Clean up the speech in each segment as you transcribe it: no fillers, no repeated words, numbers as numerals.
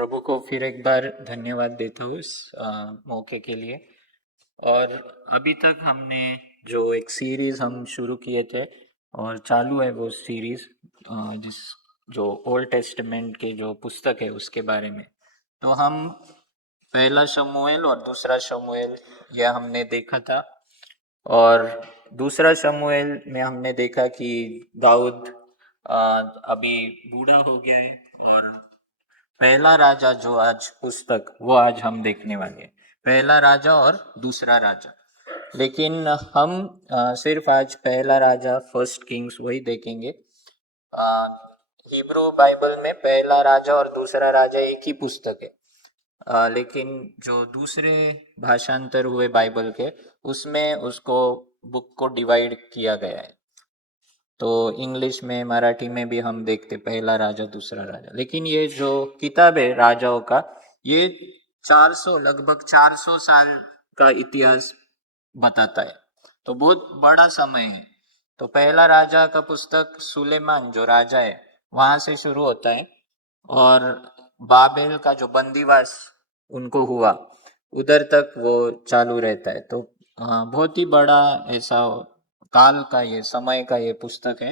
प्रभु को फिर एक बार धन्यवाद देता हूँ इस मौके के लिए। और अभी तक हमने जो एक सीरीज हम शुरू किए थे और चालू है वो सीरीज, जिस जो ओल्ड टेस्टमेंट के जो पुस्तक है उसके बारे में। तो हम पहला शमूएल और दूसरा शमूएल यह हमने देखा था। और दूसरा शमूएल में हमने देखा कि दाऊद अभी बूढ़ा हो गया है। और पहला राजा जो आज पुस्तक वो आज हम देखने वाले हैं, पहला राजा और दूसरा राजा। लेकिन हम सिर्फ आज पहला राजा फर्स्ट किंग्स वही देखेंगे। हिब्रू बाइबल में पहला राजा और दूसरा राजा एक ही पुस्तक है। लेकिन जो दूसरे भाषांतर हुए बाइबल के उसमें उसको बुक को डिवाइड किया गया है। तो इंग्लिश में मराठी में भी हम देखते पहला राजा दूसरा राजा। लेकिन ये जो किताब है राजाओं का, ये 400 लगभग 400 साल का इतिहास बताता है। तो बहुत बड़ा समय है। तो पहला राजा का पुस्तक सुलेमान जो राजा है वहां से शुरू होता है और बाबेल का जो बंदीवास उनको हुआ उधर तक वो चालू रहता है। तो बहुत ही बड़ा ऐसा काल का ये समय का ये पुस्तक है।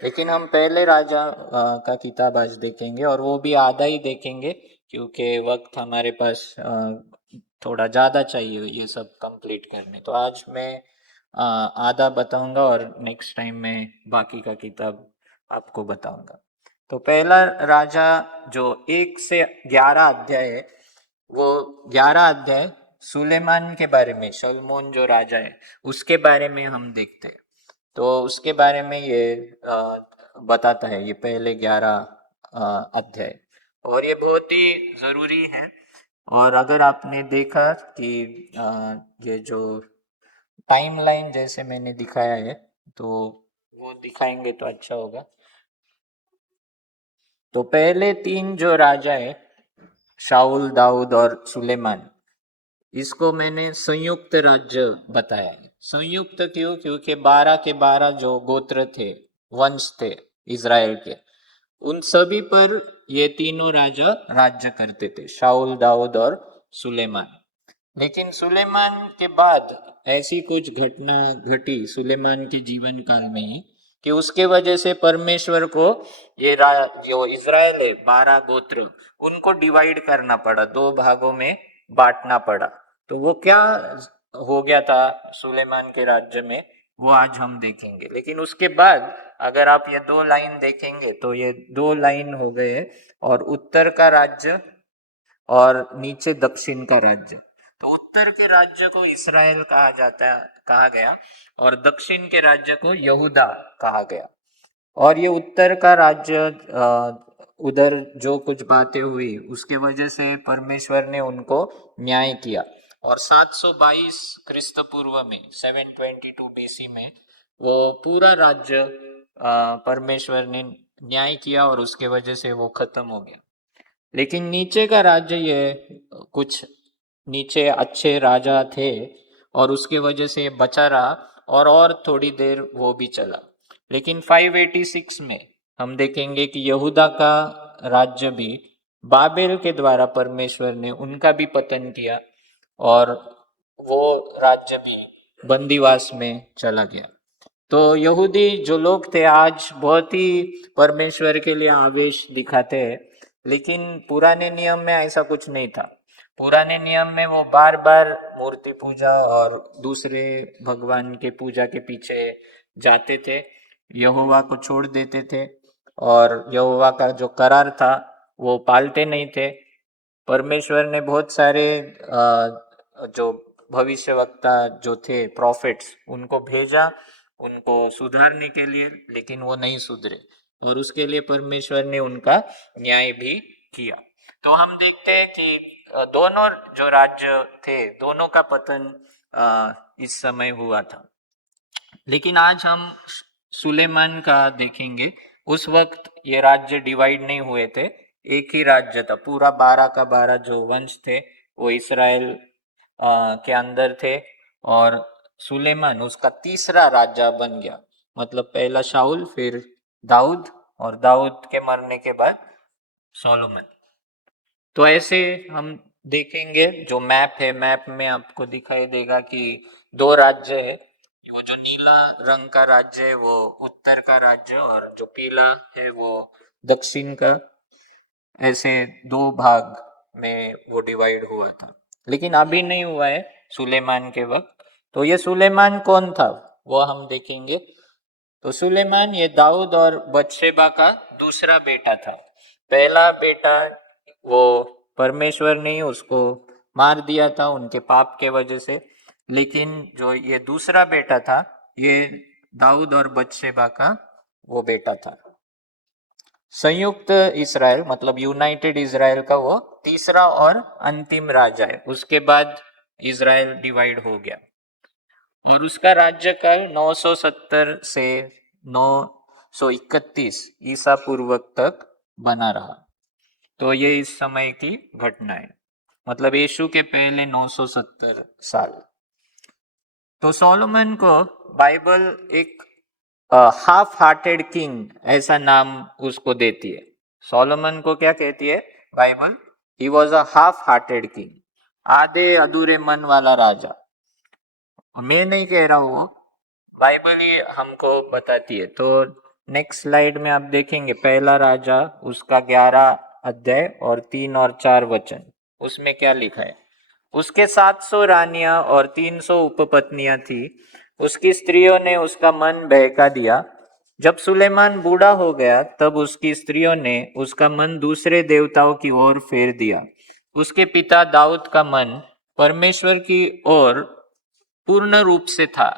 लेकिन हम पहले राजा का किताब आज देखेंगे और वो भी आधा ही देखेंगे क्योंकि वक्त हमारे पास थोड़ा ज़्यादा चाहिए ये सब कंप्लीट करने। तो आज मैं आधा बताऊंगा और नेक्स्ट टाइम मैं बाकी का किताब आपको बताऊंगा। तो पहला राजा जो 1 से 11 अध्याय है, वो 11 अध्याय सुलेमान के बारे में, सलमोन जो राजा है उसके बारे में हम देखते हैं। तो उसके बारे में ये बताता है ये पहले 11 अध्याय। और ये बहुत ही ज़रूरी है। और अगर आपने देखा कि ये जो टाइमलाइन जैसे मैंने दिखाया है तो वो दिखाएंगे तो अच्छा होगा। तो पहले 3 जो राजा है, शाऊल, दाऊद और सुलेमान, इसको मैंने संयुक्त राज्य बताया है। संयुक्त क्यों? क्योंकि 12 के 12 जो गोत्र थे, वंश थे इज़राइल के, उन सभी पर ये तीनों राजा राज्य करते थे, शाऊल, दाऊद और सुलेमान। लेकिन सुलेमान के बाद ऐसी कुछ घटना घटी सुलेमान के जीवन काल में ही कि उसके वजह से परमेश्वर को ये जो इज़राइल है 12 गोत्र, उनको डिवाइड करना पड़ा, 2 भागों में बांटना पड़ा। तो वो क्या हो गया था सुलेमान के राज्य में वो आज हम देखेंगे। लेकिन उसके बाद अगर आप ये 2 लाइन देखेंगे तो ये 2 लाइन हो गए, और उत्तर का राज्य और नीचे दक्षिण का राज्य। तो उत्तर के राज्य को इस्राएल कहा गया और दक्षिण के राज्य को यहूदा कहा गया। और ये उत्तर का राज्य उधर जो कुछ बातें हुई उसके वजह से परमेश्वर ने उनको न्याय किया। और 722 ख्रीस्त पूर्व में 722 BC में वो पूरा राज्य परमेश्वर ने न्याय किया और उसके वजह से वो खत्म हो गया। लेकिन नीचे का राज्य ये कुछ नीचे अच्छे राजा थे और उसके वजह से बचा रहा और थोड़ी देर वो भी चला। लेकिन 586 में हम देखेंगे कि यहूदा का राज्य भी बाबेल के द्वारा परमेश्वर ने उनका भी पतन किया और वो राज्य भी बंदीवास में चला गया। तो यहूदी जो लोग थे आज बहुत ही परमेश्वर के लिए आवेश दिखाते हैं। लेकिन पुराने नियम में ऐसा कुछ नहीं था। पुराने नियम में वो बार बार मूर्ति पूजा और दूसरे भगवान के पूजा के पीछे जाते थे, यहोवा को छोड़ देते थे और यहोवा का जो करार था वो पालते नहीं थे। परमेश्वर ने बहुत सारे जो भविष्यवक्ता जो थे, प्रॉफिट्स, उनको भेजा उनको सुधारने के लिए, लेकिन वो नहीं सुधरे और उसके लिए परमेश्वर ने उनका न्याय भी किया। तो हम देखते हैं कि दोनों जो राज्य थे दोनों का पतन इस समय हुआ था। लेकिन आज हम सुलेमान का देखेंगे। उस वक्त ये राज्य डिवाइड नहीं हुए थे, एक ही राज्य था। पूरा 12 का 12 जो वंश थे वो इसराइल के अंदर थे और सुलेमान उसका तीसरा राजा बन गया। मतलब पहला शाऊल, फिर दाऊद और दाऊद के मरने के बाद सोलोमन। तो ऐसे हम देखेंगे, जो मैप है, मैप में आपको दिखाई देगा कि दो राज्य है। वो जो नीला रंग का राज्य है वो उत्तर का राज्य, और जो पीला है वो दक्षिण का। ऐसे दो भाग में वो डिवाइड हुआ था, लेकिन अभी नहीं हुआ है सुलेमान के वक्त। तो ये सुलेमान कौन था वो हम देखेंगे। तो सुलेमान ये दाऊद और बत्शेबा का दूसरा बेटा था। पहला बेटा वो परमेश्वर ने उसको मार दिया था उनके पाप के वजह से, लेकिन जो ये दूसरा बेटा था ये दाऊद और बत्शेबा का वो बेटा था। संयुक्त इसराइल मतलब यूनाइटेड इसराइल का वो तीसरा और अंतिम राजा है। उसके बाद इसराइल डिवाइड हो गया, और उसका राज्यकाल 970 से 931 ईसा पूर्वक तक बना रहा। तो ये इस समय की घटना है, मतलब यीशु के पहले 970 साल। तो सोलोमन को बाइबल एक हाफ हार्टेड किंग ऐसा नाम उसको देती है। सोलोमन को क्या कहती है Bible? He was a half hearted king, आधे अधूरे मन वाला राजा। मैं नहीं कह रहा हूँ, बाइबल ही हमको बताती है। तो नेक्स्ट स्लाइड में आप देखेंगे पहला राजा उसका 11 अध्याय और 3 और 4 वचन, उसमें क्या लिखा है। उसके 700 रानियां और 300 उपपत्नियां थी। उसकी स्त्रियों ने उसका मन बहका दिया। जब सुलेमान बूढ़ा हो गया तब उसकी स्त्रियों ने उसका मन दूसरे देवताओं की ओर फेर दिया। उसके पिता दाऊद का मन परमेश्वर की ओर पूर्ण रूप से था,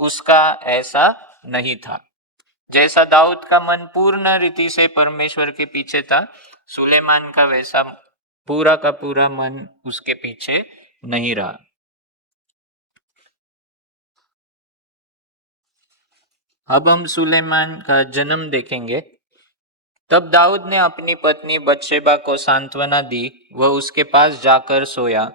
उसका ऐसा नहीं था। जैसा दाऊद का मन पूर्ण रीति से परमेश्वर के पीछे था, सुलेमान का वैसा पूरा का पूरा मन उसके पीछे नहीं रहा। अब हम सुलेमान का जन्म देखेंगे। तब दाऊद ने अपनी पत्नी बत्शेबा को सांत्वना दी, वह उसके पास जाकर सोया।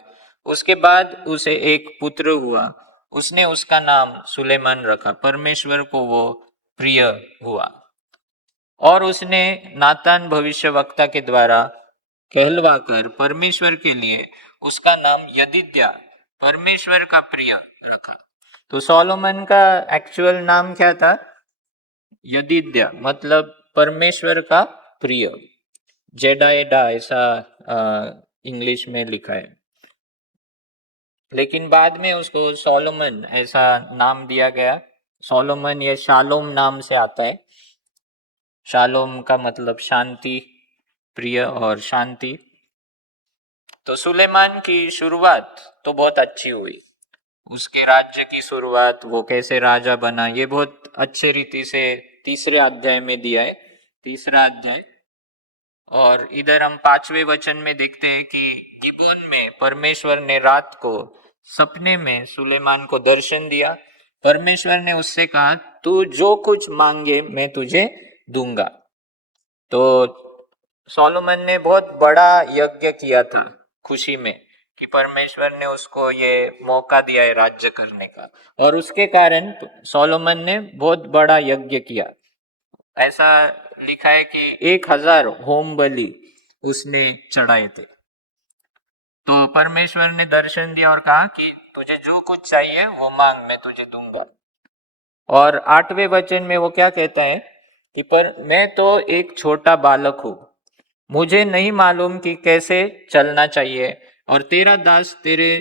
उसके बाद उसे एक पुत्र हुआ। उसने उसका नाम सुलेमान रखा, परमेश्वर को वो प्रिय हुआ। और उसने नातान भविष्यवक्ता के द्वारा कहलवाकर परमेश्वर के लिए उसका नाम यदिद्या, परमेश्वर का प्रिय, रखा। तो सोलोमन का एक्चुअल नाम क्या था? यदिद्या मतलब परमेश्वर का प्रिय, जेडाएडा ऐसा इंग्लिश में लिखा है। लेकिन बाद में उसको सोलोमन ऐसा नाम दिया गया। सोलोमन ये शालोम नाम से आता है। शालोम का मतलब शांति, प्रिय और शांति। तो सुलेमान की शुरुआत तो बहुत अच्छी हुई। उसके राज्य की शुरुआत, वो कैसे राजा बना, ये बहुत अच्छे रीति से तीसरे अध्याय में दिया है, तीसरा अध्याय। और इधर हम 5वें वचन में देखते हैं कि गिबोन में परमेश्वर ने रात को सपने में सुलेमान को दर्शन दिया। परमेश्वर ने उससे कहा, तू जो कुछ मांगे मैं तुझे दूंगा। तो सोलोमन ने बहुत बड़ा यज्ञ किया था खुशी में कि परमेश्वर ने उसको ये मौका दिया है राज्य करने का, और उसके कारण सोलोमन ने बहुत बड़ा यज्ञ किया। ऐसा लिखा है कि 1000 होम बलि उसने चढ़ाए थे। तो परमेश्वर ने दर्शन दिया और कहा कि तुझे जो कुछ चाहिए वो मांग, मैं तुझे दूंगा। और 8वें वचन में वो क्या कहता है कि पर मैं तो एक छोटा बालक हूं, मुझे नहीं मालूम कि कैसे चलना चाहिए, और तेरा दास तेरे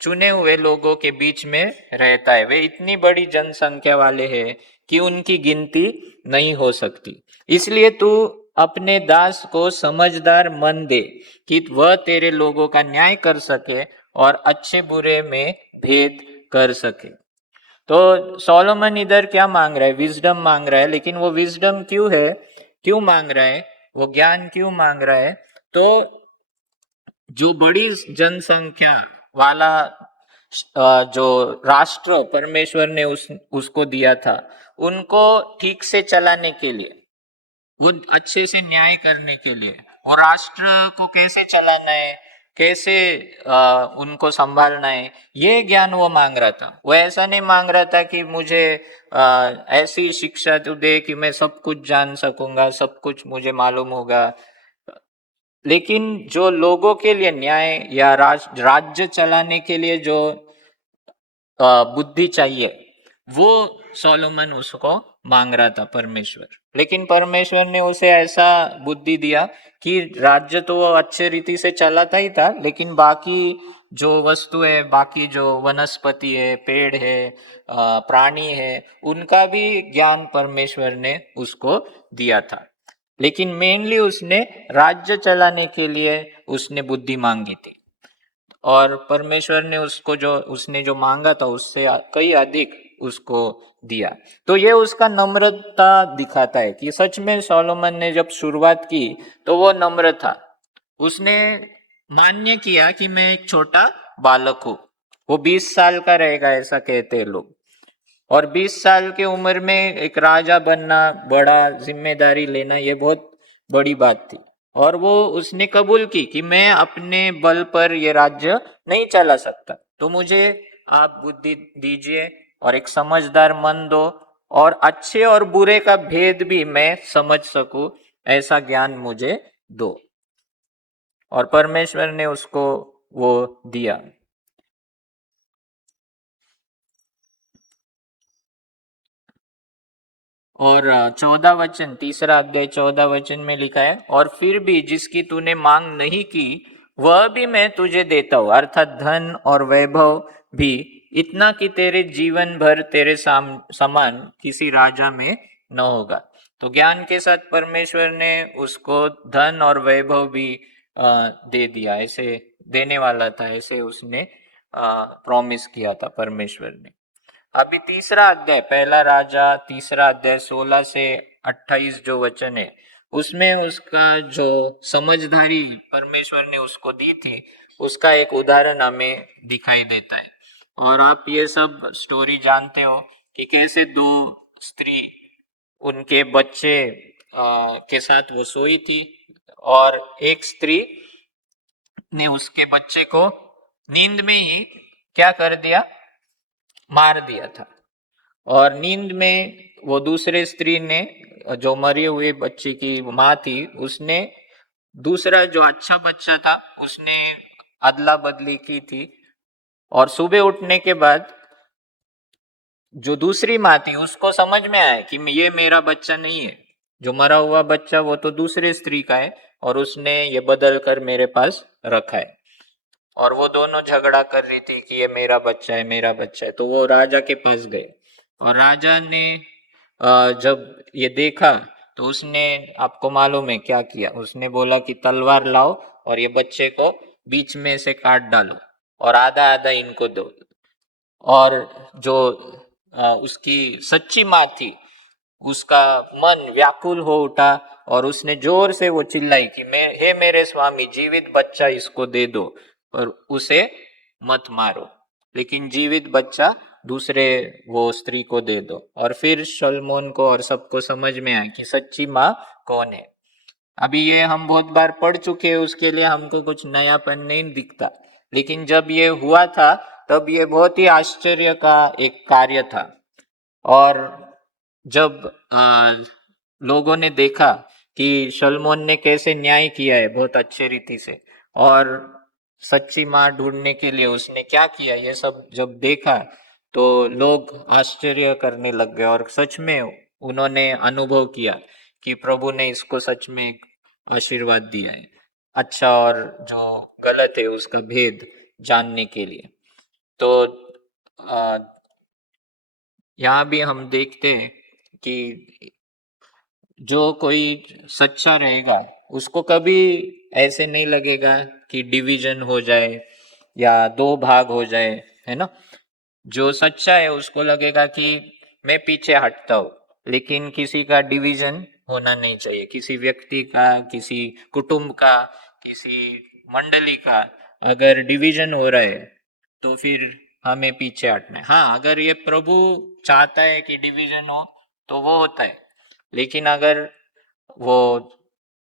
चुने हुए लोगों के बीच में रहता है। वे इतनी बड़ी जनसंख्या वाले हैं कि उनकी गिनती नहीं हो सकती। इसलिए तू अपने दास को समझदार मन दे कि वह तेरे लोगों का न्याय कर सके और अच्छे बुरे में भेद कर सके। तो सोलोमन इधर क्या मांग रहा है? विजडम मांग रहा है। लेकिन वो विजडम क्यों है, क्यों मांग रहा है, वो ज्ञान क्यों मांग रहा है? तो जो बड़ी जनसंख्या वाला जो राष्ट्र परमेश्वर ने उसको दिया था, उनको ठीक से चलाने के लिए, वो अच्छे से न्याय करने के लिए, वो राष्ट्र को कैसे चलाना है, कैसे उनको संभालना है, ये ज्ञान वो मांग रहा था। वो ऐसा नहीं मांग रहा था कि मुझे ऐसी शिक्षा तू दे कि मैं सब कुछ जान सकूंगा, सब कुछ मुझे मालूम होगा। लेकिन जो लोगों के लिए न्याय या राज्य चलाने के लिए जो बुद्धि चाहिए, वो सोलोमन उसको मांग रहा था परमेश्वर। लेकिन परमेश्वर ने उसे ऐसा बुद्धि दिया कि राज्य तो वो अच्छे रीति से चलाता ही था, लेकिन बाकी जो वस्तु है, बाकी जो वनस्पति है, पेड़ है, प्राणी है, उनका भी ज्ञान परमेश्वर ने उसको दिया था। लेकिन मेनली उसने राज्य चलाने के लिए उसने बुद्धि मांगी थी, और परमेश्वर ने उसको जो उसने जो मांगा था उससे कई अधिक उसको दिया। तो ये उसका नम्रता दिखाता है कि सच में सोलोमन ने जब शुरुआत की तो वो नम्र था। उसने मान्य किया कि मैं एक छोटा बालक हूँ। वो 20 साल का रहेगा ऐसा कहते हैं लोग, और 20 साल की उम्र में एक राजा बनना, बड़ा जिम्मेदारी लेना, ये बहुत बड़ी बात थी। और वो उसने कबूल की कि मैं अपने बल पर ये राज्य नहीं चला सकता, तो मुझे आप बुद्धि दीजिए और एक समझदार मन दो, और अच्छे और बुरे का भेद भी मैं समझ सकूं, ऐसा ज्ञान मुझे दो। और परमेश्वर ने उसको वो दिया। और 14 वचन, तीसरा अध्याय 14 वचन में लिखा है, और फिर भी जिसकी तूने मांग नहीं की वह भी मैं तुझे देता हूँ, अर्थात धन और वैभव भी, इतना कि तेरे जीवन भर तेरे समान किसी राजा में न होगा। तो ज्ञान के साथ परमेश्वर ने उसको धन और वैभव भी दे दिया, ऐसे देने वाला था, ऐसे उसने प्रॉमिस किया था परमेश्वर ने। अभी तीसरा अध्याय, पहला राजा तीसरा अध्याय 16 से 28 जो वचन है, उसमें उसका जो समझदारी परमेश्वर ने उसको दी थी, उसका एक उदाहरण हमें दिखाई देता है। और आप ये सब स्टोरी जानते हो कि कैसे दो स्त्री उनके बच्चे के साथ वो सोई थी, और एक स्त्री ने उसके बच्चे को नींद में ही क्या कर दिया, मार दिया था। और नींद में वो दूसरे स्त्री ने, जो मरे हुए बच्चे की माँ थी, उसने दूसरा जो अच्छा बच्चा था उसने अदला बदली की थी। और सुबह उठने के बाद जो दूसरी माँ थी उसको समझ में आया कि ये मेरा बच्चा नहीं है, जो मरा हुआ बच्चा वो तो दूसरे स्त्री का है, और उसने ये बदल कर मेरे पास रखा है। और वो दोनों झगड़ा कर रही थी कि ये मेरा बच्चा है, मेरा बच्चा है। तो वो राजा के पास गए, और राजा ने जब ये देखा तो उसने, आपको मालूम है क्या किया, उसने बोला कि तलवार लाओ और ये बच्चे को बीच में से काट डालो और आधा आधा इनको दो। और जो उसकी सच्ची माँ थी, उसका मन व्याकुल हो उठा, और उसने जोर से वो चिल्लाई कि मैं, हे मेरे स्वामी, जीवित बच्चा इसको दे दो, पर उसे मत मारो, लेकिन जीवित बच्चा दूसरे वो स्त्री को दे दो। और फिर सलमोन को और सबको समझ में आया कि सच्ची माँ कौन है। अभी ये हम बहुत बार पढ़ चुके हैं, उसके लिए हमको कुछ नयापन नहीं दिखता, लेकिन जब ये हुआ था तब ये बहुत ही आश्चर्य का एक कार्य था। और जब लोगों ने देखा कि सलमोन ने कैसे न्याय किया है बहुत अच्छे रीति से, और सच्ची माँ ढूंढने के लिए उसने क्या किया, ये सब जब देखा तो लोग आश्चर्य करने लग गए, और सच में उन्होंने अनुभव किया कि प्रभु ने इसको सच में एक आशीर्वाद दिया है, अच्छा और जो गलत है उसका भेद जानने के लिए। तो यहाँ भी हम देखते हैं कि जो कोई सच्चा रहेगा उसको कभी ऐसे नहीं लगेगा कि डिवीजन हो जाए या दो भाग हो जाए, है ना। जो सच्चा है उसको लगेगा कि मैं पीछे हटता हूँ, लेकिन किसी का डिवीजन होना नहीं चाहिए, किसी व्यक्ति का, किसी कुटुंब का, किसी मंडली का अगर डिवीजन हो रहा है तो फिर हमें पीछे हटना है। हाँ, अगर ये प्रभु चाहता है कि डिवीजन हो तो वो होता है, लेकिन अगर वो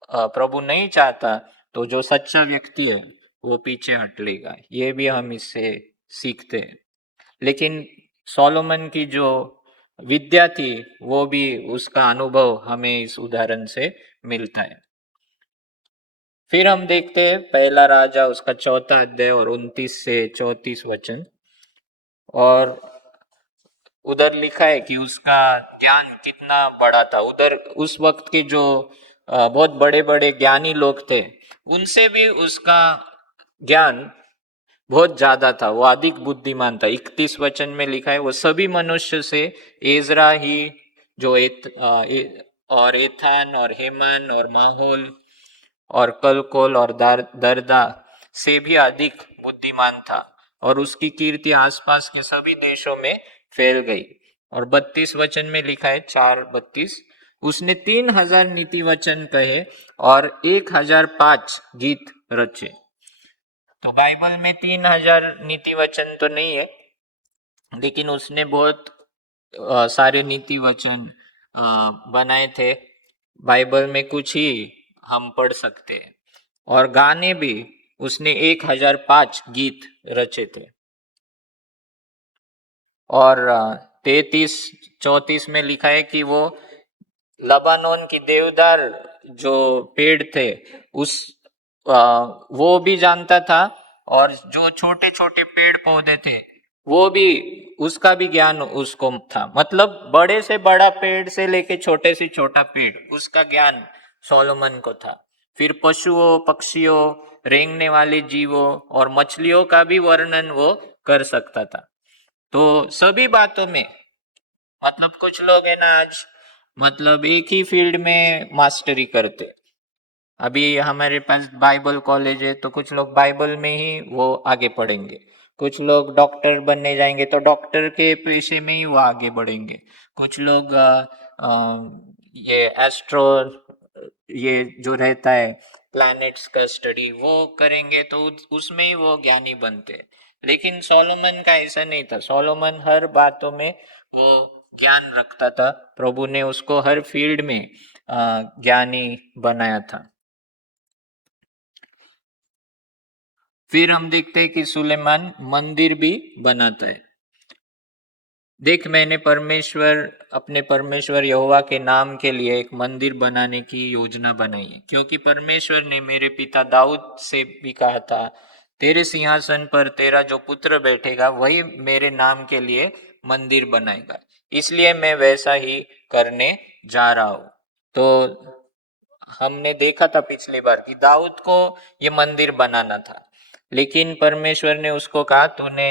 प्रभु नहीं चाहता तो जो सच्चा व्यक्ति है वो पीछे हट लेगा। ये भी हम इससे सीखते हैं। लेकिन सोलोमन की जो विद्या थी वो भी, उसका अनुभव हमें इस उदाहरण से मिलता है। फिर हम देखते हैं पहला राजा उसका 4 अध्याय और 29 से 34 वचन। और उधर लिखा है कि उसका ज्ञान कितना बड़ा था। उधर उस वक्त के जो बहुत बड़े बड़े ज्ञानी लोग थे, उनसे भी उसका ज्ञान बहुत ज्यादा था, वो अधिक बुद्धिमान था। 31 वचन में लिखा है, वो सभी मनुष्य से एजरा ही जो और एथान और हेमन और माहौल और कलकोल और दरदा से भी अधिक बुद्धिमान था, और उसकी कीर्ति आसपास के सभी देशों में फैल गई। और 32 वचन में लिखा है, 4:32, उसने 3,000 नीति वचन कहे और 1,005 गीत रचे। तो बाइबल में 3,000 नीति वचन तो नहीं है, लेकिन उसने बहुत सारे नीति वचन बनाए थे। बाइबल में कुछ ही हम पढ़ सकते हैं। और गाने भी उसने 1,005 गीत रचे थे। और 33-34 में लिखा है कि वो लबानोन की देवदार जो पेड़ थे उस वो भी जानता था, और जो छोटे छोटे पेड़ पौधे थे वो भी, उसका भी ज्ञान उसको था। मतलब बड़े से बड़ा पेड़ से लेके छोटे से छोटा पेड़, उसका ज्ञान सोलोमन को था। फिर पशुओं, पक्षियों, रेंगने वाले जीवों और मछलियों का भी वर्णन वो कर सकता था। तो सभी बातों में, मतलब कुछ लोग है ना आज, मतलब एक ही फील्ड में मास्टरी करते। अभी हमारे पास बाइबल कॉलेज है, तो कुछ लोग बाइबल में ही वो आगे पढ़ेंगे। कुछ लोग डॉक्टर बनने जाएंगे तो डॉक्टर के पेशे में ही वो आगे बढ़ेंगे। कुछ लोग ये एस्ट्रो, ये जो रहता है प्लैनेट्स का स्टडी, वो करेंगे तो उसमें ही वो ज्ञानी बनते हैं। लेकिन सोलोमन का ऐसा नहीं था। सोलोमन हर बातों में वो ज्ञान रखता था। प्रभु ने उसको हर फील्ड में ज्ञानी बनाया था। फिर हम देखते हैं कि सुलेमान मंदिर भी बनाता है। देख, मैंने अपने परमेश्वर यहोवा के नाम के लिए एक मंदिर बनाने की योजना बनाई है, क्योंकि परमेश्वर ने मेरे पिता दाऊद से भी कहा था, तेरे सिंहासन पर तेरा जो पुत्र बैठेगा वही मेरे नाम के लिए मंदिर बनाएगा। इसलिए मैं वैसा ही करने जा रहा हूं। तो हमने देखा था पिछली बार कि दाऊद को ये मंदिर बनाना था, लेकिन परमेश्वर ने उसको कहा, तूने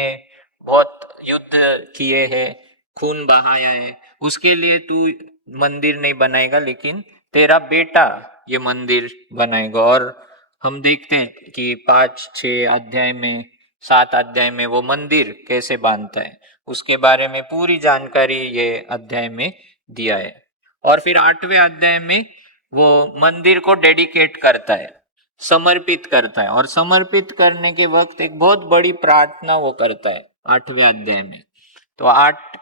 बहुत युद्ध किए हैं, खून बहाया है, उसके लिए तू मंदिर नहीं बनाएगा, लेकिन तेरा बेटा ये मंदिर बनाएगा। और हम देखते हैं कि 5-6 अध्याय में, 7 अध्याय में वो मंदिर कैसे बांधता है, उसके बारे में पूरी जानकारी ये अध्याय में दिया है। और फिर 8वें अध्याय में वो मंदिर को डेडिकेट करता है, समर्पित करता है। और समर्पित करने के वक्त एक बहुत बड़ी प्रार्थना वो करता है 8वें अध्याय में। तो 8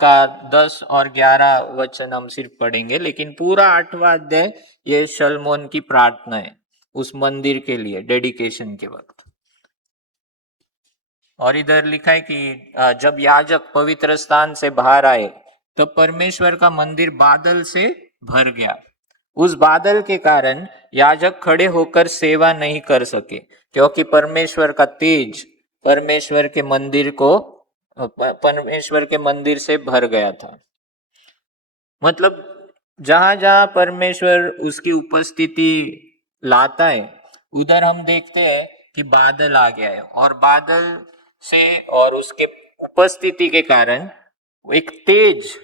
का 10 और 11 वचन हम सिर्फ पढ़ेंगे, लेकिन पूरा 8वां अध्याय ये शलमोन की प्रार्थना है उस मंदिर के लिए डेडिकेशन के वक्त। और इधर लिखा है कि जब याजक पवित्र स्थान से बाहर आए तब परमेश्वर का मंदिर बादल से भर गया। उस बादल के कारण याजक खड़े होकर सेवा नहीं कर सके, क्योंकि परमेश्वर के मंदिर से भर गया था। मतलब जहां जहां परमेश्वर उसकी उपस्थिति लाता है, उधर हम देखते हैं कि बादल आ गया है, और बादल से और उसके उपस्थिति के कारण एक तेज,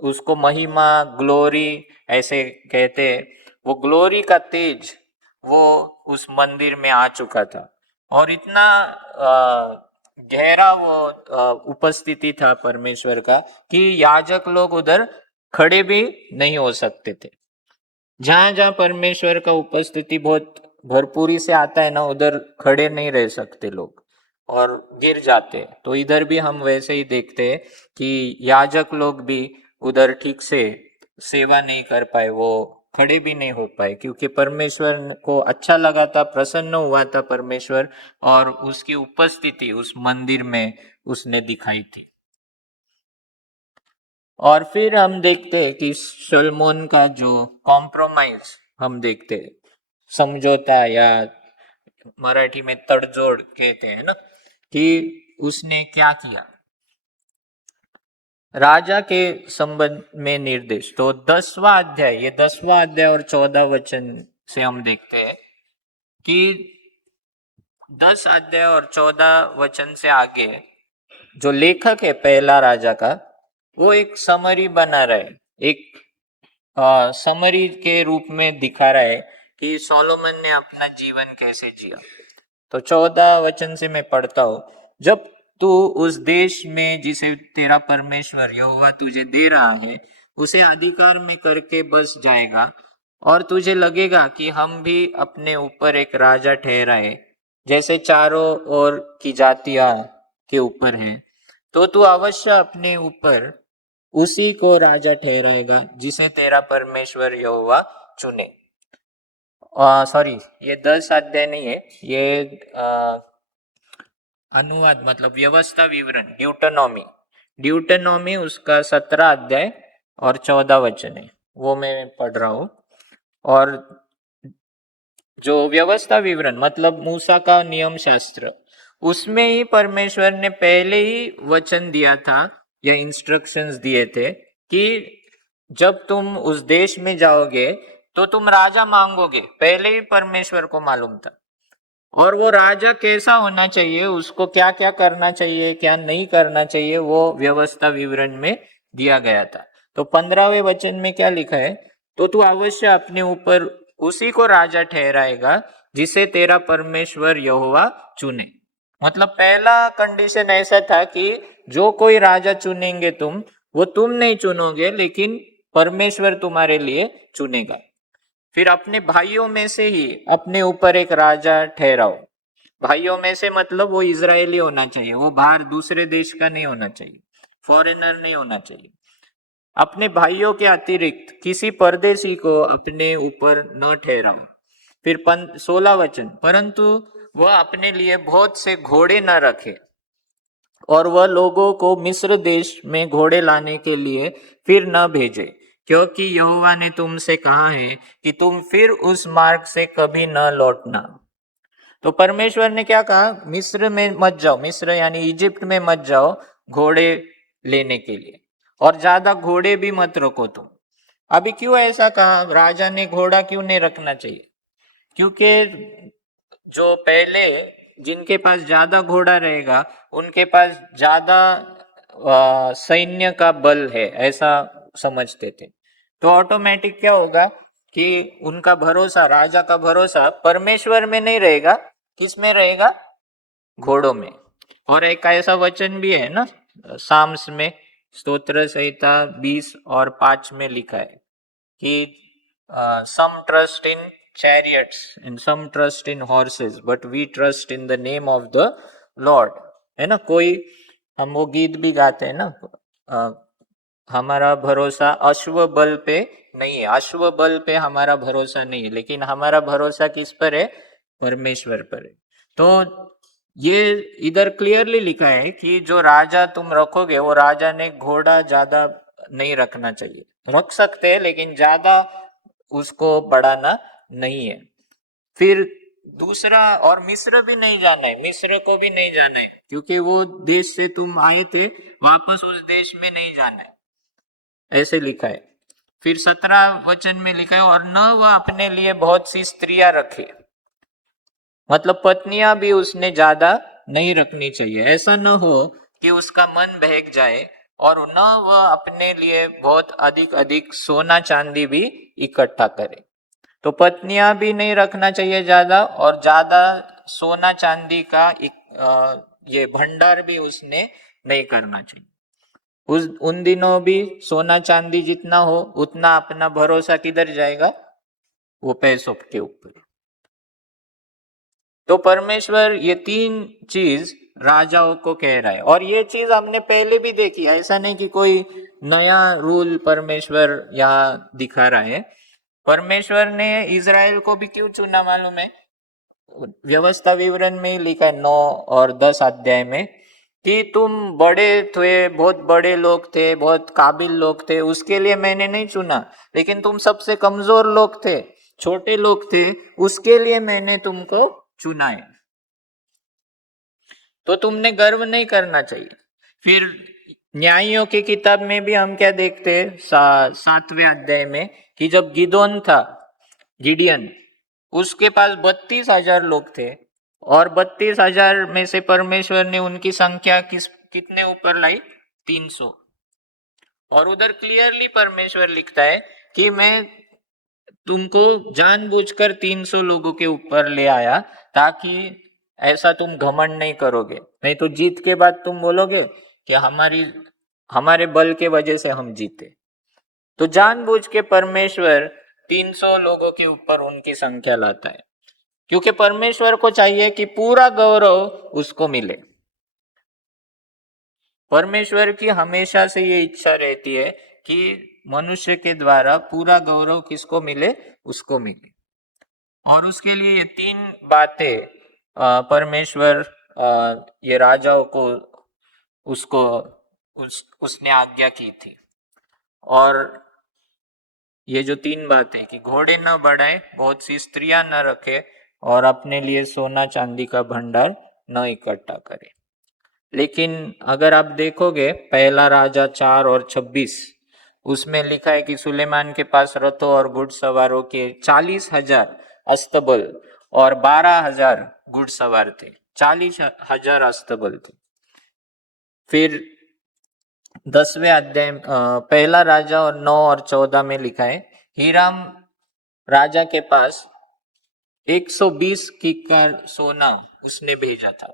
उसको महिमा, ग्लोरी ऐसे कहते हैं, वो ग्लोरी का तेज वो उस मंदिर में आ चुका था। और इतना गहरा वो उपस्थिति था परमेश्वर का कि याजक लोग उधर खड़े भी नहीं हो सकते थे। जहां जहां परमेश्वर का उपस्थिति बहुत भरपूरी से आता है ना, उधर खड़े नहीं रह सकते लोग और गिर जाते। तो इधर भी हम वैसे ही देखते हैं कि याजक लोग भी उधर ठीक से सेवा नहीं कर पाए, वो खड़े भी नहीं हो पाए, क्योंकि परमेश्वर को अच्छा लगा था, प्रसन्न हुआ था परमेश्वर, और उसकी उपस्थिति उस मंदिर में उसने दिखाई थी। और फिर हम देखते हैं कि सलमोन का जो कॉम्प्रोमाइज हम देखते हैं, समझौता या मराठी में तड़जोड़ कहते हैं ना, कि उसने क्या किया राजा के संबंध में निर्देश। तो 10वां अध्याय, ये 10वां अध्याय और 14 वचन से हम देखते हैं कि 10 अध्याय और 14 वचन से आगे जो लेखक है पहला राजा का, वो एक समरी बना रहा है, एक समरी के रूप में दिखा रहा है कि सोलोमन ने अपना जीवन कैसे जिया। तो 14 वचन से मैं पढ़ता हूं। जब तू उस देश में जिसे तेरा परमेश्वर यहोवा तुझे दे रहा है उसे अधिकार में करके बस जाएगा और तुझे लगेगा कि हम भी अपने ऊपर एक राजा ठहराए जैसे चारों ओर की जातियां के ऊपर हैं, तो तू अवश्य अपने ऊपर उसी को राजा ठहराएगा जिसे तेरा परमेश्वर यहोवा चुने। सॉरी, ये 10 अध्याय नहीं है, ये अनुवाद मतलब व्यवस्था विवरण ड्यूटोनॉमी उसका 17 अध्याय और 14 वचन है, वो मैं पढ़ रहा हूं। और जो व्यवस्था विवरण मतलब मूसा का नियम शास्त्र, उसमें ही परमेश्वर ने पहले ही वचन दिया था या इंस्ट्रक्शंस दिए थे कि जब तुम उस देश में जाओगे तो तुम राजा मांगोगे, पहले ही परमेश्वर को मालूम था। और वो राजा कैसा होना चाहिए, उसको क्या क्या करना चाहिए, क्या नहीं करना चाहिए, वो व्यवस्था विवरण में दिया गया था। तो 15वें वचन में क्या लिखा है, तो तू अवश्य अपने ऊपर उसी को राजा ठहराएगा जिसे तेरा परमेश्वर यहोवा चुने। मतलब पहला कंडीशन ऐसा था कि जो कोई राजा चुनेंगे तुम, वो तुम नहीं चुनोगे लेकिन परमेश्वर तुम्हारे लिए चुनेगा। फिर अपने भाइयों में से ही अपने ऊपर एक राजा ठहराओ। भाइयों में से मतलब वो इजरायली होना चाहिए, वो बाहर दूसरे देश का नहीं होना चाहिए, फॉरेनर नहीं होना चाहिए। अपने भाइयों के अतिरिक्त किसी परदेशी को अपने ऊपर न ठहराओ। फिर 16 वचन, परंतु वह अपने लिए बहुत से घोड़े न रखे और वह लोगों को मिस्र देश में घोड़े लाने के लिए फिर न भेजे, क्योंकि यहोवा ने तुमसे कहा है कि तुम फिर उस मार्ग से कभी न लौटना। तो परमेश्वर ने क्या कहा, मिस्र में मत जाओ, मिस्र यानी इजिप्ट में मत जाओ घोड़े लेने के लिए, और ज्यादा घोड़े भी मत रखो तुम। अभी क्यों ऐसा कहा, राजा ने घोड़ा क्यों नहीं रखना चाहिए? क्योंकि जो पहले जिनके पास ज्यादा घोड़ा रहेगा उनके पास ज्यादा सैन्य का बल है, ऐसा समझते थे। तो ऑटोमेटिक क्या होगा कि उनका भरोसा, राजा का भरोसा परमेश्वर में नहीं रहेगा, किस में रहेगा? घोड़ों में। और एक ऐसा वचन भी है ना साम्स में, स्तोत्र संहिता 20 और 5 में लिखा है कि some trust in chariots and some trust in horses but we trust in the name of the Lord, है ना। कोई हम वो गीत भी गाते हैं ना, हमारा भरोसा अश्व बल पे नहीं है, अश्व बल पे हमारा भरोसा नहीं है, लेकिन हमारा भरोसा किस पर है? परमेश्वर पर है। तो ये इधर क्लियरली लिखा है कि जो राजा तुम रखोगे वो राजा ने घोड़ा ज्यादा नहीं रखना चाहिए, रख सकते हैं लेकिन ज्यादा उसको बढ़ाना नहीं है। फिर दूसरा, और मिस्र भी नहीं जाना है, मिस्र को भी नहीं जाना है, क्योंकि वो देश से तुम आए थे, वापस उस देश में नहीं जाना है, ऐसे लिखा है। फिर 17 वचन में लिखा है, और न वह अपने लिए बहुत सी स्त्रियां रखे, मतलब पत्नियां भी उसने ज्यादा नहीं रखनी चाहिए। ऐसा न हो कि उसका मन बहक जाए, और न वह अपने लिए बहुत अधिक अधिक सोना चांदी भी इकट्ठा करे। तो पत्नियां भी नहीं रखना चाहिए ज्यादा, और ज्यादा सोना चांदी का ये भंडार भी उसने नहीं करना चाहिए। उन दिनों भी सोना चांदी जितना हो उतना अपना भरोसा किधर जाएगा? वो पैसों के ऊपर। तो परमेश्वर ये 3 चीज राजाओं को कह रहा है, और ये चीज हमने पहले भी देखी, ऐसा नहीं कि कोई नया रूल परमेश्वर यहाँ दिखा रहा है। परमेश्वर ने इजराइल को भी क्यों चुना मालूम है? व्यवस्था विवरण में लिखा है 9 और 10 अध्याय में कि तुम बड़े थे, बहुत बड़े लोग थे, बहुत काबिल लोग थे, उसके लिए मैंने नहीं चुना, लेकिन तुम सबसे कमजोर लोग थे, छोटे लोग थे, उसके लिए मैंने तुमको चुना है, तो तुमने गर्व नहीं करना चाहिए। फिर न्यायियों की किताब में भी हम क्या देखते हैं, 7वें अध्याय में, कि जब गिदोन था, गिडियन, उसके पास 32,000 लोग थे, और 32,000 में से परमेश्वर ने उनकी संख्या कितने ऊपर लाई? 300। और उधर क्लियरली परमेश्वर लिखता है कि मैं तुमको जानबूझकर 300 लोगों के ऊपर ले आया, ताकि ऐसा तुम घमंड नहीं करोगे, नहीं तो जीत के बाद तुम बोलोगे कि हमारे बल के वजह से हम जीते। तो जानबूझ के परमेश्वर 300 लोगों के ऊपर उनकी संख्या लाता है, क्योंकि परमेश्वर को चाहिए कि पूरा गौरव उसको मिले। परमेश्वर की हमेशा से ये इच्छा रहती है कि मनुष्य के द्वारा पूरा गौरव किसको मिले? उसको मिले। और उसके लिए ये 3 बातें परमेश्वर ये राजाओं को उसने आज्ञा की थी। और ये जो 3 बातें कि घोड़े न बढ़ाए, बहुत सी स्त्रियां न रखे, और अपने लिए सोना चांदी का भंडार न इकट्ठा करे। लेकिन अगर आप देखोगे पहला राजा 4 और 26, उसमें लिखा है कि सुलेमान के पास रथों और घुड़सवारों के 40,000 अस्तबल और 12,000 घुड़सवार थे। 40,000 अस्तबल थे। फिर 10वें अध्याय पहला राजा और 9 और 14 में लिखा है, हीराम राजा के पास 120 किक्कार सोना उसने भेजा था।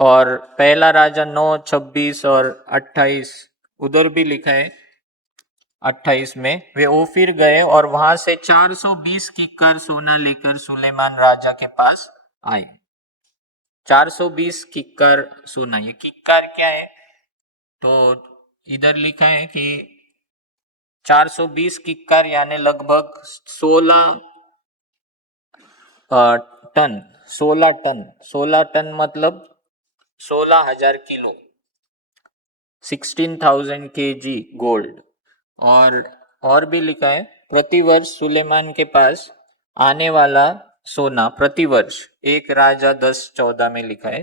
और पहला राजा 9, 26 और 28 उधर भी लिखा है, 28 में वे ओफिर गए और वहां से 420 किक्कार सोना लेकर सुलेमान राजा के पास आए। 420 किक्कार सोना। ये किक्कार क्या है? तो इधर लिखा है कि 420 किक्कार यानी लगभग 16 टन। 16 टन मतलब 16,000 किलो, 16,000 kg गोल्ड। और भी लिखा है, प्रतिवर्ष सुलेमान के पास आने वाला सोना, प्रतिवर्ष, एक राजा 10-14 में लिखा है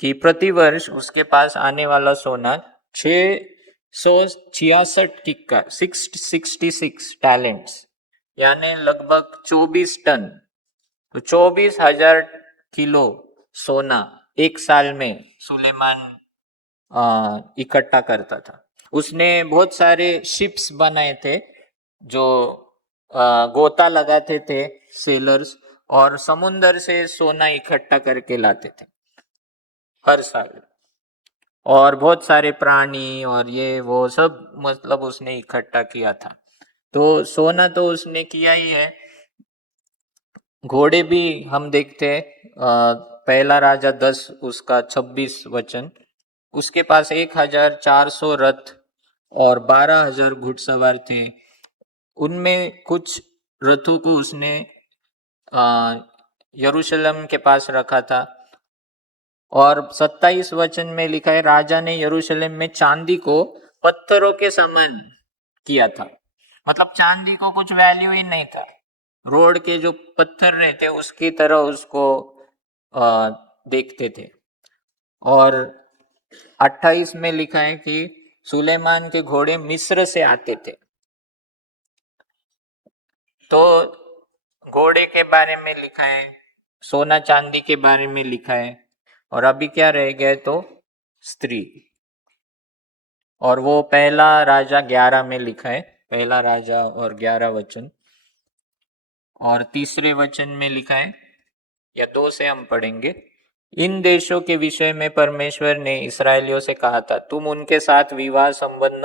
कि प्रतिवर्ष उसके पास आने वाला सोना 666 किक्कार, 666 टैलेंट्स, यानी लगभग 24 टन। तो 24,000 किलो सोना एक साल में सुलेमान इकट्ठा करता था। उसने बहुत सारे शिप्स बनाए थे जो गोता लगाते थे सेलर्स, और समुंदर से सोना इकट्ठा करके लाते थे हर साल। और बहुत सारे प्राणी और ये वो सब मतलब उसने इकट्ठा किया था। तो सोना तो उसने किया ही है। घोड़े भी हम देखते हैं, पहला राजा 10 उसका 26 वचन, उसके पास 1,400 रथ और 12,000 घुड़सवार थे। उनमें कुछ रथों को उसने यरूशलेम के पास रखा था। और 27 वचन में लिखा है, राजा ने यरूशलेम में चांदी को पत्थरों के समान किया था। मतलब चांदी को कुछ वैल्यू ही नहीं था, रोड के जो पत्थर रहते उसकी तरह उसको देखते थे। और 28 में लिखा है कि सुलेमान के घोड़े मिस्र से आते थे। तो घोड़े के बारे में लिखा है, सोना चांदी के बारे में लिखा है, और अभी क्या रह गया तो स्त्री। और वो पहला राजा 11 में लिखा है, पहला राजा और 11 वचन। और तीसरे वचन में लिखा है, या 2 से हम पढ़ेंगे, इन देशों के विषय में परमेश्वर ने इस्राएलियों से कहा था, तुम उनके साथ विवाह संबंध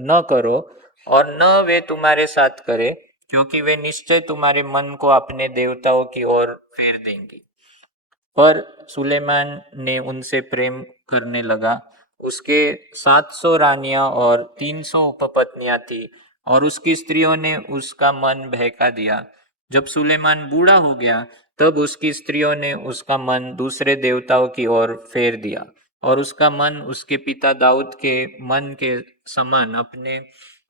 न करो और न वे तुम्हारे साथ करे, क्योंकि वे निश्चय तुम्हारे मन को अपने देवताओं की ओर फेर देंगे। पर सुलेमान ने उनसे प्रेम करने लगा। उसके 700 रानियां और 300 उपपत्नियां थी, और उसकी स्त्रियों ने उसका मन बहका दिया। जब सुलेमान बूढ़ा हो गया, तब उसकी स्त्रियों ने उसका मन दूसरे देवताओं की ओर फेर दिया, और उसका मन उसके पिता दाऊद के मन के समान अपने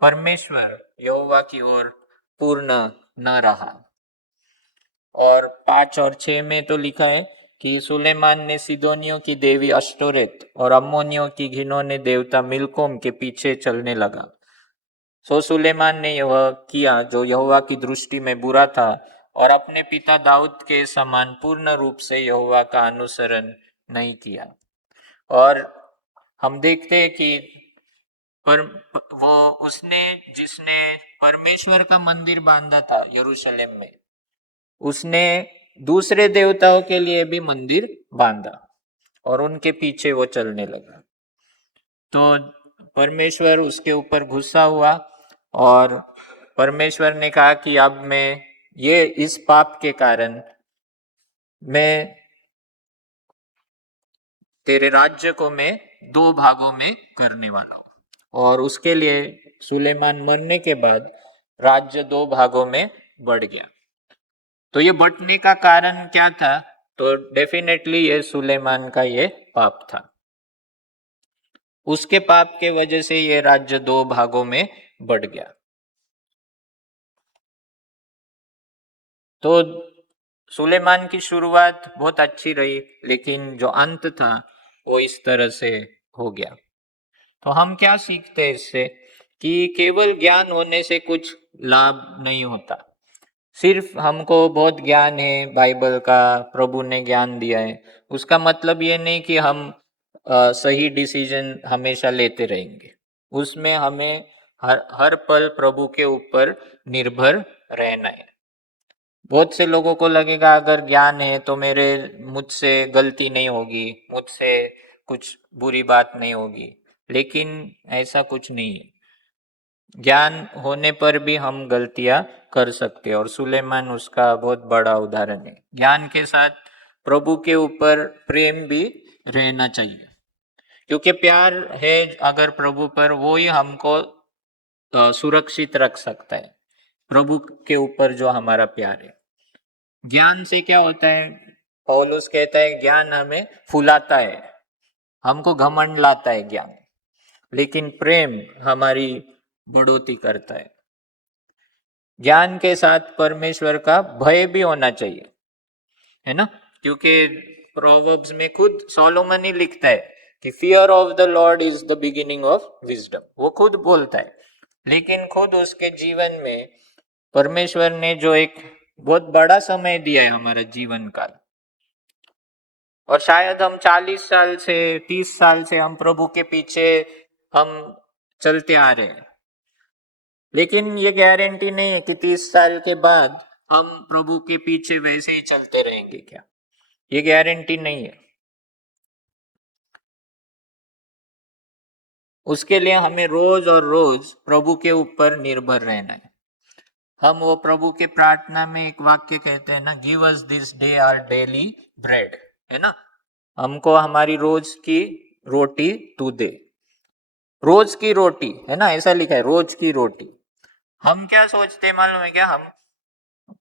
परमेश्वर यहोवा की ओर पूर्ण न रहा। और 5 और 6 में तो लिखा है कि सुलेमान ने सिदोनियों की देवी अश्टोरेत और अम्मोनियों की घिनौने देवता मिल्कोम के पीछे चलने लगा। सो सुलेमान ने यह किया जो यहोवा की दृष्टि में बुरा था, और अपने पिता दाऊद के समान पूर्ण रूप से यहोवा का अनुसरण नहीं किया। और हम देखते हैं कि पर वो उसने जिसने परमेश्वर का मंदिर बांधा था यरूशलेम में, उसने दूसरे देवताओं के लिए भी मंदिर बांधा और उनके पीछे वो चलने लगा। तो परमेश्वर उसके ऊपर गुस्सा हुआ और परमेश्वर ने कहा कि अब मैं ये इस पाप के कारण मैं तेरे राज्य को मैं 2 भागों में करने वाला हूं। और उसके लिए सुलेमान मरने के बाद राज्य 2 भागों में बढ़ गया। तो ये बंटने का कारण क्या था? तो डेफिनेटली ये सुलेमान का ये पाप था। उसके पाप के वजह से ये राज्य 2 भागों में बढ़ गया। तो सुलेमान की शुरुआत बहुत अच्छी रही, लेकिन जो अंत था वो इस तरह से हो गया। तो हम क्या सीखते हैं इससे? कि केवल ज्ञान होने से कुछ लाभ नहीं होता। सिर्फ हमको बहुत ज्ञान है बाइबल का, प्रभु ने ज्ञान दिया है, उसका मतलब ये नहीं कि हम सही डिसीजन हमेशा लेते रहेंगे। उसमें हमें हर पल प्रभु के ऊपर निर्भर रहना है। बहुत से लोगों को लगेगा अगर ज्ञान है तो मुझसे गलती नहीं होगी, मुझसे कुछ बुरी बात नहीं होगी, लेकिन ऐसा कुछ नहीं है। ज्ञान होने पर भी हम गलतियां कर सकते हैं और सुलेमान उसका बहुत बड़ा उदाहरण है। ज्ञान के साथ प्रभु के ऊपर प्रेम भी रहना चाहिए, क्योंकि प्यार है अगर प्रभु पर, वो ही हमको सुरक्षित रख सकता है, प्रभु के ऊपर जो हमारा प्यार है। ज्ञान से क्या होता है? पौलुस कहता है ज्ञान हमें फुलाता है, हमको घमंड लाता है ज्ञान, लेकिन प्रेम हमारी बढ़ोतरी करता है। ज्ञान के साथ परमेश्वर का भय भी होना चाहिए, है ना? क्योंकि प्रोवर्ब्स में खुद सोलोमन ही लिखता है कि fear of the Lord is the beginning of wisdom. वो खुद बोलता है, लेकिन खुद उसके जीवन में परमेश्वर ने जो एक बहुत बड़ा समय दिया है हमारा जीवन काल, और शायद हम 40 साल से 30 साल से हम प्रभु के पीछे हम चलते आ रहे हैं, लेकिन ये गारंटी नहीं है कि 30 साल के बाद हम प्रभु के पीछे वैसे ही चलते रहेंगे क्या? ये गारंटी नहीं है। उसके लिए हमें रोज और रोज प्रभु के ऊपर निर्भर रहना है। हम वो प्रभु के प्रार्थना में एक वाक्य कहते हैं ना, give us this day our daily bread, है ना? हमको हमारी रोज की रोटी तू दे। रोज की रोटी, है ना? ऐसा लिखा है, रोज की रोटी। हम क्या सोचते हैं मालूम है क्या? हम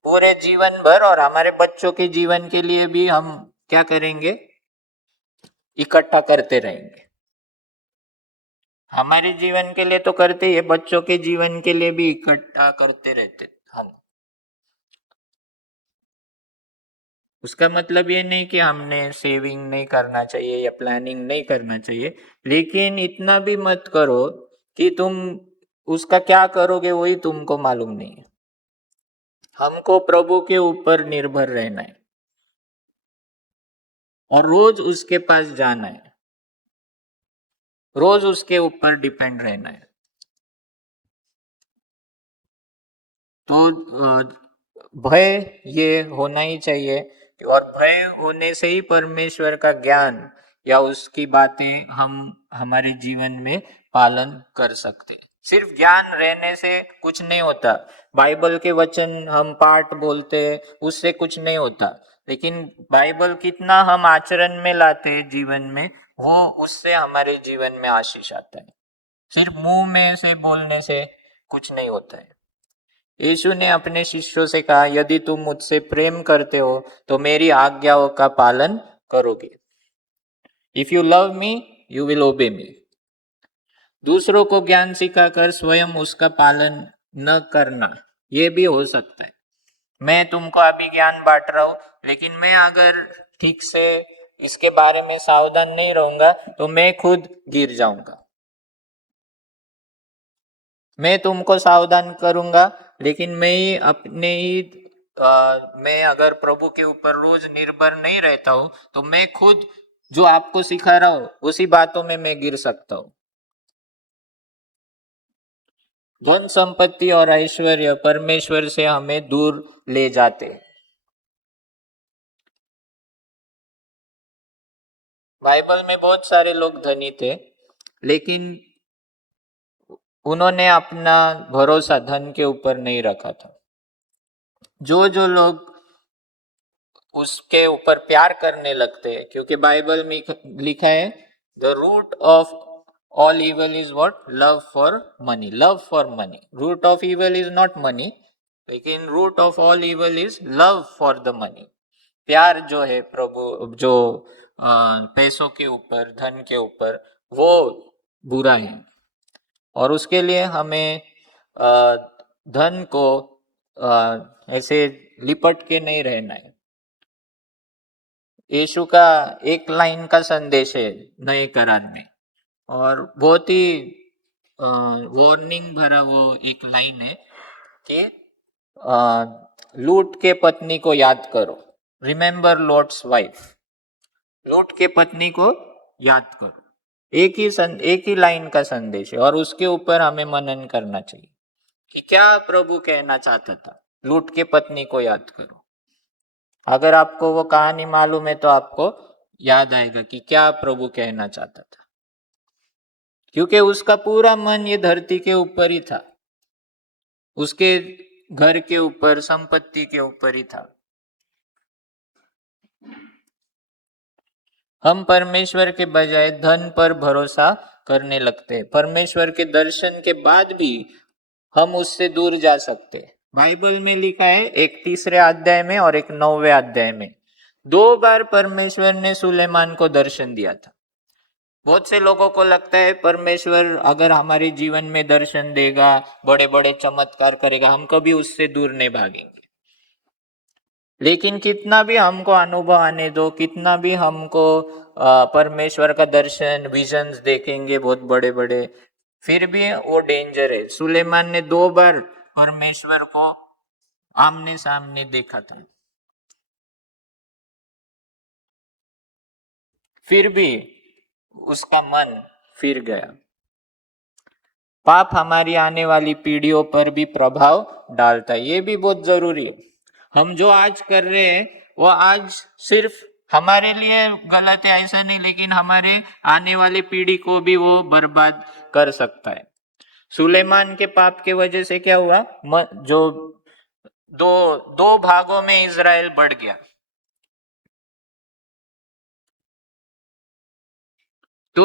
पूरे जीवन भर और हमारे बच्चों के जीवन के लिए भी हम क्या करेंगे? इकट्ठा करते रहेंगे। हमारे जीवन के लिए तो करते ही है, बच्चों के जीवन के लिए भी इकट्ठा करते रहते हम। उसका मतलब ये नहीं कि हमने सेविंग नहीं करना चाहिए या प्लानिंग नहीं करना चाहिए, लेकिन इतना भी मत करो कि तुम उसका क्या करोगे वही तुमको मालूम नहीं है। हमको प्रभु के ऊपर निर्भर रहना है और रोज उसके पास जाना है, रोज उसके ऊपर डिपेंड रहना है। तो भय ये होना ही चाहिए, और भय होने से ही परमेश्वर का ज्ञान या उसकी बातें हम हमारे जीवन में पालन कर सकते। सिर्फ ज्ञान रहने से कुछ नहीं होता। बाइबल के वचन हम पाठ बोलते, उससे कुछ नहीं होता, लेकिन बाइबल कितना हम आचरण में लाते हैं जीवन में, वो उससे हमारे जीवन में आशीष आता है। सिर्फ मुंह में से बोलने से कुछ नहीं होता है। यीशु ने अपने शिष्यों से कहा, यदि तुम मुझसे प्रेम करते हो तो मेरी आज्ञाओं का पालन करोगे। If you love me you will obey me. दूसरों को ज्ञान सिखाकर स्वयं उसका पालन न करना, ये भी हो सकता है। मैं तुमको अभी ज्ञान बांट रहा हूं, लेकिन मैं अगर ठीक से इसके बारे में सावधान नहीं रहूंगा तो मैं खुद गिर जाऊंगा। मैं तुमको सावधान करूंगा, लेकिन मैं ही अपने ही मैं अगर प्रभु के ऊपर रोज निर्भर नहीं रहता हूं तो मैं खुद जो आपको सिखा रहा हूं उसी बातों में मैं गिर सकता हूं। धन संपत्ति और ऐश्वर्य परमेश्वर से हमें दूर ले जाते। बाइबल में बहुत सारे लोग धनी थे, लेकिन उन्होंने अपना भरोसा धन के ऊपर नहीं रखा था। जो जो लोग उसके ऊपर प्यार करने लगते हैं, क्योंकि बाइबल में लिखा है the root of all evil is what? Love for money. Love for money. Root of evil is not money, लेकिन root of all evil is love for the money. प्यार जो है प्रभु जो पैसों के ऊपर, धन के ऊपर, वो बुरा है। और उसके लिए हमें अ, धन को ऐसे लिपट के नहीं रहना है। यीशु का एक लाइन का संदेश है नए करार में, और बहुत ही वार्निंग भरा वो एक लाइन है कि लूट के पत्नी को याद करो। Remember lots wife. लूट के पत्नी को याद करो। एक ही लाइन का संदेश है, और उसके ऊपर हमें मनन करना चाहिए कि क्या प्रभु कहना चाहता था। लूट के पत्नी को याद करो। अगर आपको वो कहानी मालूम है तो आपको याद आएगा कि क्या प्रभु कहना चाहता था, क्योंकि उसका पूरा मन ये धरती के ऊपर ही था, उसके घर के ऊपर, संपत्ति के ऊपर ही था। हम परमेश्वर के बजाय धन पर भरोसा करने लगते हैं। परमेश्वर के दर्शन के बाद भी हम उससे दूर जा सकते हैं। बाइबल में लिखा है, एक 3 अध्याय में और एक 9वें अध्याय में 2 बार परमेश्वर ने सुलेमान को दर्शन दिया था। बहुत से लोगों को लगता है परमेश्वर अगर हमारे जीवन में दर्शन देगा, बड़े बड़े चमत्कार करेगा, हम कभी उससे दूर नहीं भागेंगे। लेकिन कितना भी हमको अनुभव आने दो, कितना भी हमको परमेश्वर का दर्शन, विजन्स देखेंगे बहुत बड़े बड़े, फिर भी वो डेंजर है। सुलेमान ने 2 बार परमेश्वर को आमने सामने देखा था, फिर भी उसका मन फिर गया। पाप हमारी आने वाली पीढ़ियों पर भी प्रभाव डालता है, ये भी बहुत जरूरी है। हम जो आज कर रहे हैं वो आज सिर्फ हमारे लिए गलत है ऐसा नहीं, लेकिन हमारे आने वाली पीढ़ी को भी वो बर्बाद कर सकता है। सुलेमान के पाप के वजह से क्या हुआ? जो दो दो भागों में इजराइल बढ़ गया। तो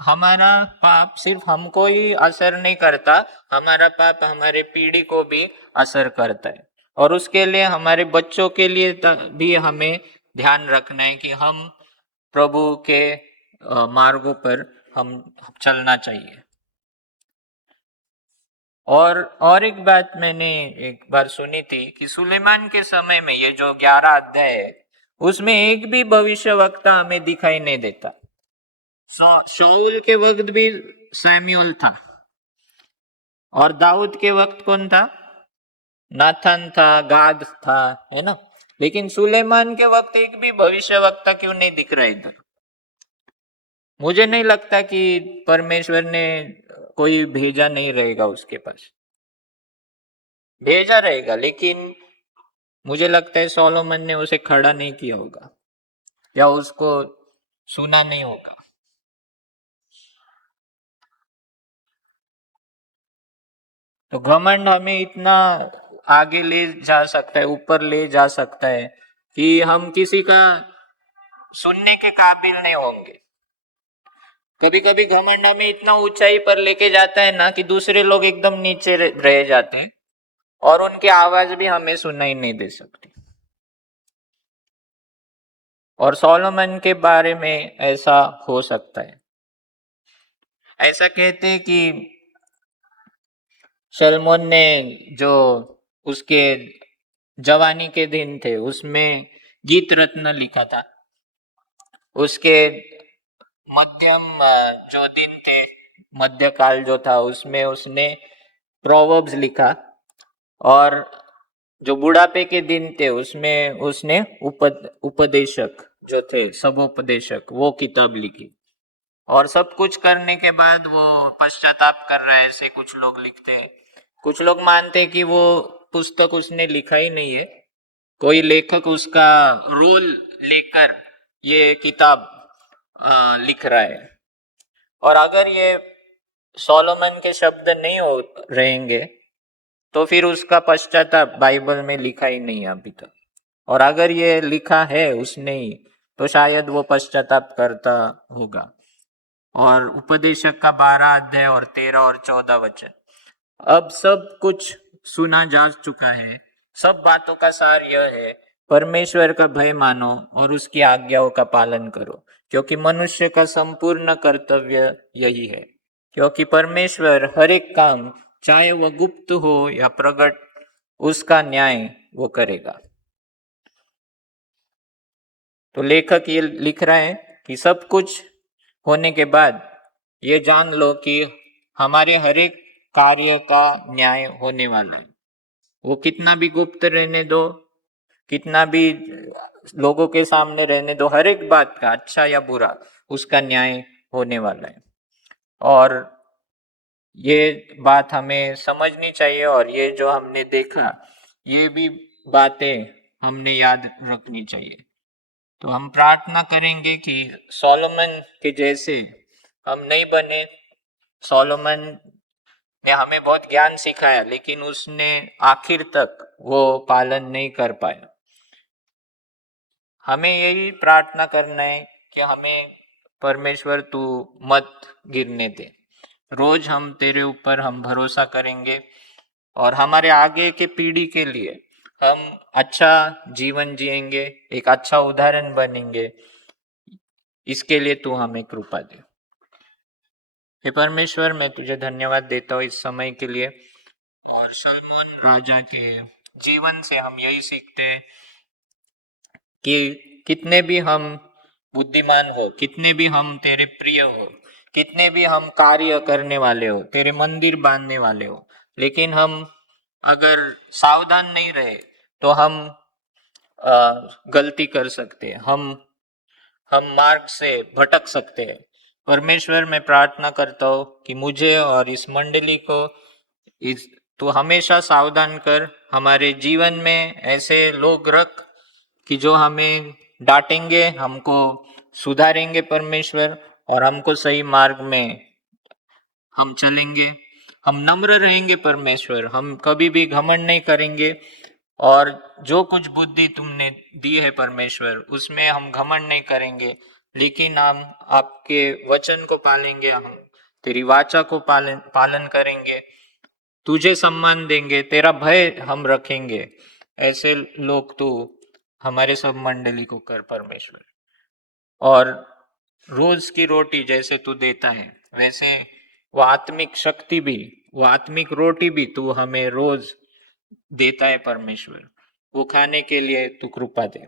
हमारा पाप सिर्फ हमको ही असर नहीं करता, हमारा पाप हमारे पीढ़ी को भी असर करता है। और उसके लिए हमारे बच्चों के लिए भी हमें ध्यान रखना है कि हम प्रभु के मार्गों पर हम चलना चाहिए। और एक बात मैंने एक बार सुनी थी कि सुलेमान के समय में, ये जो 11 अध्याय है, उसमें एक भी भविष्य वक्ता हमें दिखाई नहीं देता। शाऊल के वक्त भी सैमुअल था, और दाऊद के वक्त कौन था? नाथन था, गाद था, है ना। लेकिन सुलेमान के वक्त एक भी भविष्य वक्ता क्यों नहीं दिख रहा इधर? मुझे नहीं लगता कि परमेश्वर ने कोई भेजा नहीं रहेगा उसके पास, भेजा रहेगा, लेकिन मुझे लगता है सोलोमन ने उसे खड़ा नहीं किया होगा, या उसको सुना नहीं होगा। तो घमंड हमें इतना आगे ले जा सकता है, ऊपर ले जा सकता है कि हम किसी का सुनने के काबिल नहीं होंगे। कभी कभी घमंड हमें इतना ऊंचाई पर लेके जाता है ना कि दूसरे लोग एकदम नीचे रह जाते हैं, और उनकी आवाज भी हमें सुनाई नहीं दे सकती। और सोलोमन के बारे में ऐसा हो सकता है। ऐसा कहते हैं कि सलमोन ने जो उसके जवानी के दिन थे, उसमें गीत रत्न लिखा था। उसके मध्यम जो दिन थे, मध्यकाल जो था, उसमें उसने प्रोवर्ब्स लिखा। और जो बुढ़ापे के दिन थे, उसमें उसने उपदेशक जो थे, सबोपदेशक, वो किताब लिखी। और सब कुछ करने के बाद वो पश्चाताप कर रहा है, ऐसे कुछ लोग लिखते हैं। कुछ लोग मानते हैं कि वो पुस्तक उसने लिखा ही नहीं है, कोई लेखक उसका रोल लेकर ये किताब लिख रहा है। और अगर ये सोलोमन के शब्द नहीं हो रहेंगे तो फिर उसका पश्चाताप बाइबल में लिखा ही नहीं है अभी तक। और अगर ये लिखा है उसने ही, तो शायद वो पश्चाताप करता होगा। और उपदेशक का 12 अध्याय और 13 और 14 वचन, अब सब कुछ सुना जा चुका है, सब बातों का सार यह है, परमेश्वर का भय मानो और उसकी आज्ञाओं का पालन करो, क्योंकि मनुष्य का संपूर्ण कर्तव्य यही है। क्योंकि परमेश्वर हर एक काम, चाहे वह गुप्त हो या प्रकट, उसका न्याय वो करेगा। तो लेखक ये लिख रहा है कि सब कुछ होने के बाद ये जान लो कि हमारे हर एक कार्य का न्याय होने वाला है। वो कितना भी गुप्त रहने दो, कितना भी लोगों के सामने रहने दो, हर एक बात का, अच्छा या बुरा, उसका न्याय होने वाला है। और ये बात हमें समझनी चाहिए, और ये जो हमने देखा, ये भी बातें हमने याद रखनी चाहिए। तो हम प्रार्थना करेंगे कि सोलोमन के जैसे हम नहीं बने। सोलोमन ने हमें बहुत ज्ञान सिखाया, लेकिन उसने आखिर तक वो पालन नहीं कर पाया। हमें यही प्रार्थना करना है कि हमें परमेश्वर तू मत गिरने दे। रोज हम तेरे ऊपर हम भरोसा करेंगे, और हमारे आगे के पीढ़ी के लिए हम अच्छा जीवन जिएंगे, एक अच्छा उदाहरण बनेंगे। इसके लिए तू हमें कृपा दे। हे परमेश्वर, मैं तुझे धन्यवाद देता हूँ इस समय के लिए। और सलमान राजा के जीवन से हम यही सीखते हैं कि कितने भी हम बुद्धिमान हो, कितने भी हम तेरे प्रिय हो, कितने भी हम कार्य करने वाले हो, तेरे मंदिर बांधने वाले हो, लेकिन हम अगर सावधान नहीं रहे तो हम गलती कर सकते हैं, हम मार्ग से भटक सकते हैं। परमेश्वर, मैं प्रार्थना करता हूँ कि मुझे और इस मंडली को इस तू हमेशा सावधान कर, हमारे जीवन में ऐसे लोग रख कि जो हमें डांटेंगे, हमको सुधारेंगे परमेश्वर, और हमको सही मार्ग में हम चलेंगे। हम नम्र रहेंगे परमेश्वर, हम कभी भी घमंड नहीं करेंगे। और जो कुछ बुद्धि तुमने दी है परमेश्वर, उसमें हम घमंड नहीं करेंगे, लेकिन हम आपके वचन को पालेंगे, हम तेरी वाचा को पालन करेंगे, तुझे सम्मान देंगे, तेरा भय हम रखेंगे। ऐसे लोग तू हमारे सब मंडली को कर परमेश्वर। और रोज की रोटी जैसे तू देता है, वैसे वो आत्मिक शक्ति भी, वो आत्मिक रोटी भी तू हमें रोज देता है परमेश्वर। वो खाने के लिए तू कृपा दे,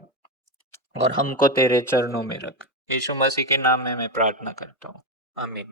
और हमको तेरे चरणों में रख। यीशु मसीह के नाम में मैं प्रार्थना करता हूँ, आमीन।